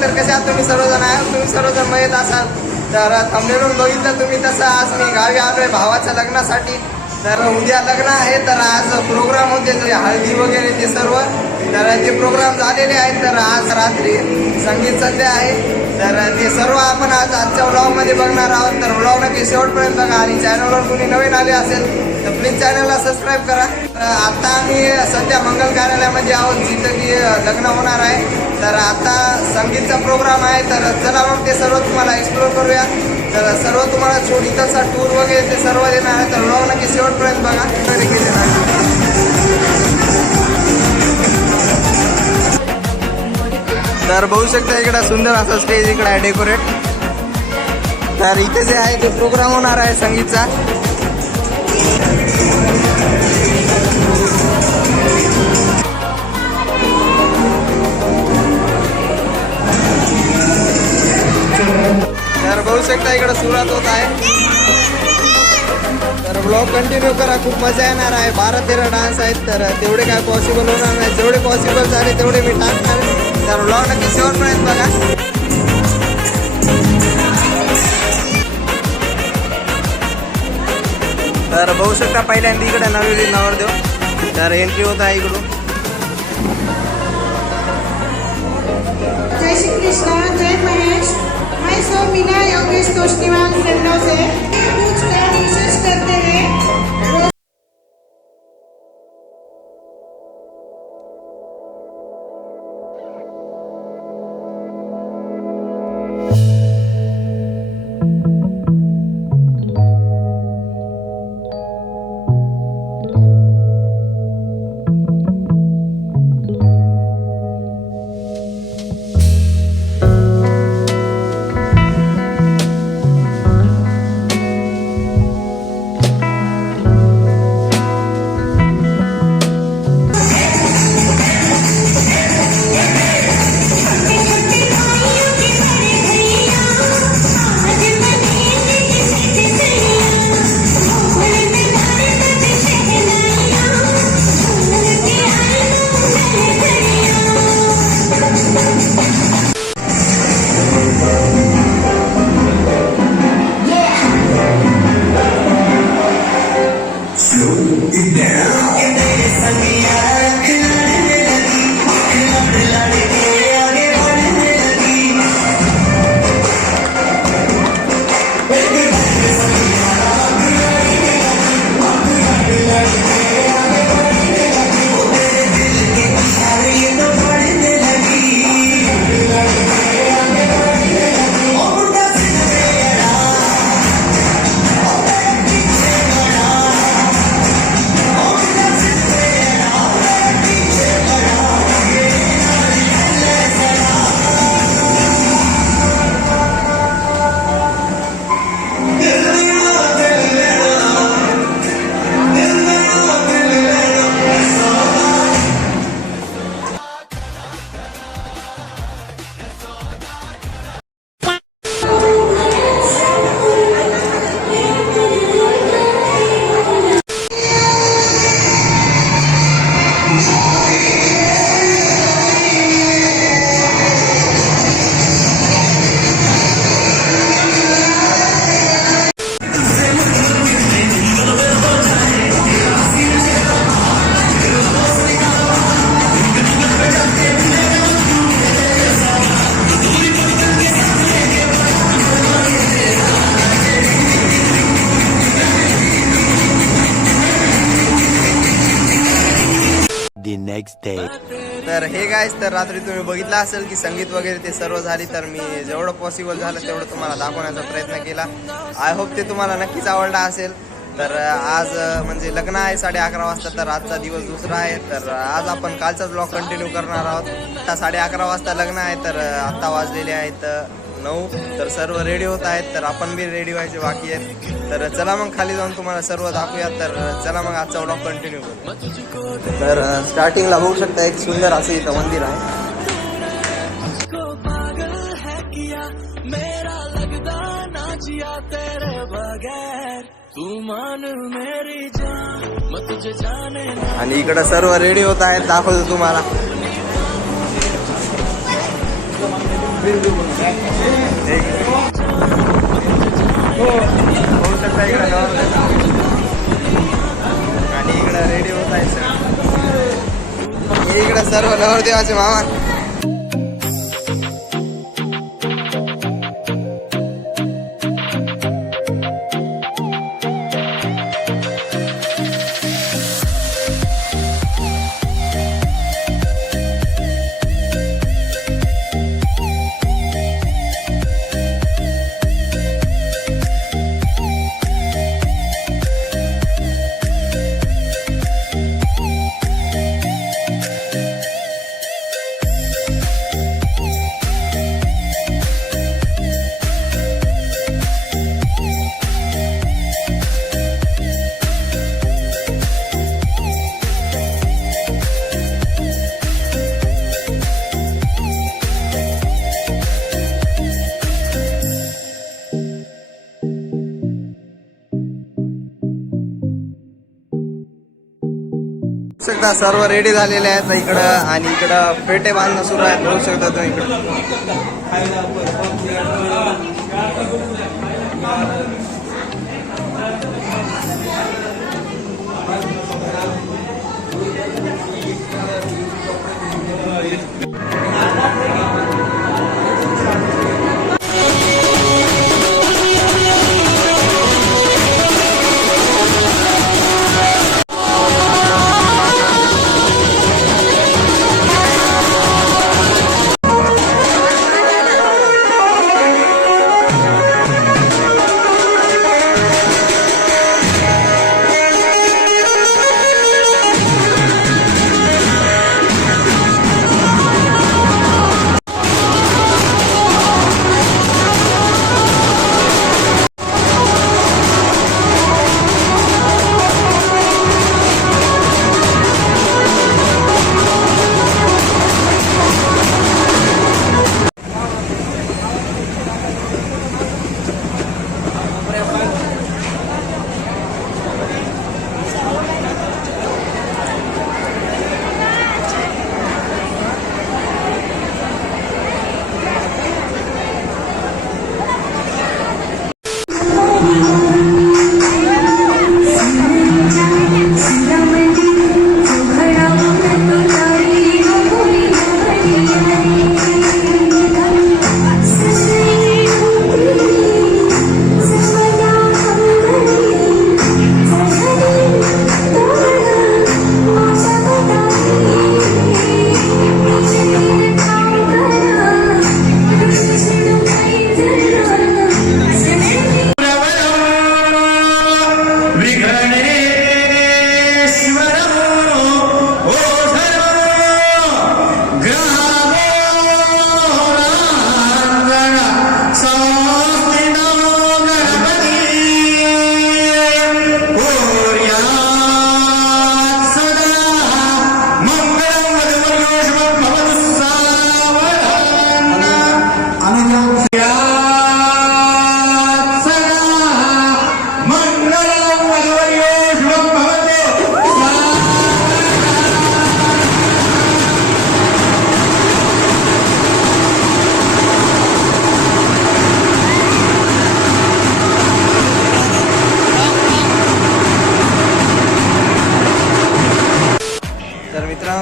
तर कसे आहात तुम्ही सर्वजण आहे तुम्ही सर्वजण मयत असाल तर थंबनेलवरून बघितलं तुम्ही तसं आज मी गावी आलोय भावाच्या लग्नासाठी. तर उद्या लग्न आहे तर आज प्रोग्राम होते हळदी वगैरे ते सर्व तर ते प्रोग्राम झालेले आहेत. तर आज रात्री संगीत संध्या आहे तर ते सर्व आपण आज आजच्या व्लॉगमध्ये बघणार आहोत. तर व्लॉग नक्की शेवटपर्यंत बघा आणि चॅनलवर कोणी नवीन आले असेल तर प्लीज चॅनलला सबस्क्राईब करा. आता आम्ही सध्या मंगल कार्यालयामध्ये आहोत जिथं की लग्न होणार आहे. तर आता संगीतचा प्रोग्राम आहे तर चला मग ते सर्व तुम्हाला एक्सप्लोर करूया. तर सर्व तुम्हाला छोटीचा टूर वगैरे ते सर्व देणार आहे तर व्लॉग नक्की शेवटपर्यंत बघा. तर बघू शकता इकडं सुंदर असा स्टेज इकडं आहे डेकोरेट. तर इथे जे आहे ते प्रोग्राम होणार आहे संगीतचा. तर बघू शकता इकडं सुरुवात होत आहे. तर ब्लॉग कंटिन्यू करा खूप मजा येणार आहे. 12-13 डान्स आहेत तर तेवढे काय पॉसिबल होणार नाही. जेवढे पॉसिबल झाले तेवढे मी टाकणार. तर ब्लॉग नक्की शेवटपर्यंत बघा. तर बघू शकता पहिल्यांदा इकडे नवी नवरदेव तर एंट्री होत आहे इकडून. जय श्री कृष्ण, जय महेश. मैं सौ मीना योगेश तोष्णीवाल फ्रेंडों से पूछकर विशेष करते हैं. next day. तर हे गाईज तर रात्री तुम्ही बघितलं असेल की संगीत वगैरे ते सर्व झाली. तर मी जेवढं पॉसिबल झालं तेवढं तुम्हाला दाखवण्याचा प्रयत्न केला. आय होप ते तुम्हाला नक्कीच आवडला असेल. तर आज म्हणजे लग्न आहे 11:30 वाजता तर आजचा दिवस दुसरा आहे. तर आज आपण कालचाच ब्लॉग कंटिन्यू करणार आहोत. आता 11:30 वाजता लग्न आहे तर आत्ता वाजलेले आहेत 9. तर सर्व रेडी होत आहेत तर आपण बी रेडी व्हायचे बाकी आहेत. तर चला मग खाली जाऊन तुम्हाला सर्व दाखवूया. तर चला मग आजचा व्लॉग कंटिन्यू करू. तर स्टार्टिंगला बघू शकता एक सुंदर असं इथं मंदिर आहे. आणि इकडं सर्व रेडी होत आहेत दाखवतो तुम्हाला. होऊ शकता इकडे नवरदेव आणि इकडं रेडी होत आहे सर. इकडं सर्व नवरदेवाचे मामा. शकता सर्व रेडी झालेले आहेत इकडं आणि इकडं पेटे बांधणं सुरू आहे. बघू शकता तुम्ही इकडं.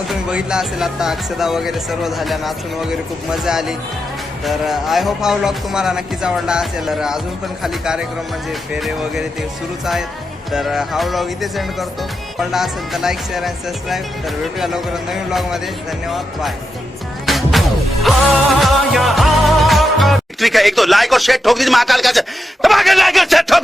तुम्ही बघितला असेल आता अक्षदा वगैरे सर्व झाल्या, नाचून वगैरे खूप मजा आली. तर आय होप हा व्लॉग तुम्हाला नक्कीच आवडला असेल. तर अजून पण खाली कार्यक्रम म्हणजे फेरे वगैरे ते सुरूच आहेत. तर हा व्लॉग इथेच एंड करतो. आवडला असेल तर लाईक, शेअर आणि सबस्क्राईब. तर भेटूया लवकरच नवीन व्लॉगमध्ये. धन्यवाद, बाय. एक तो लाइक और शेयर ठोक दीजिए महाकाल का लाइक और शेयर ठोक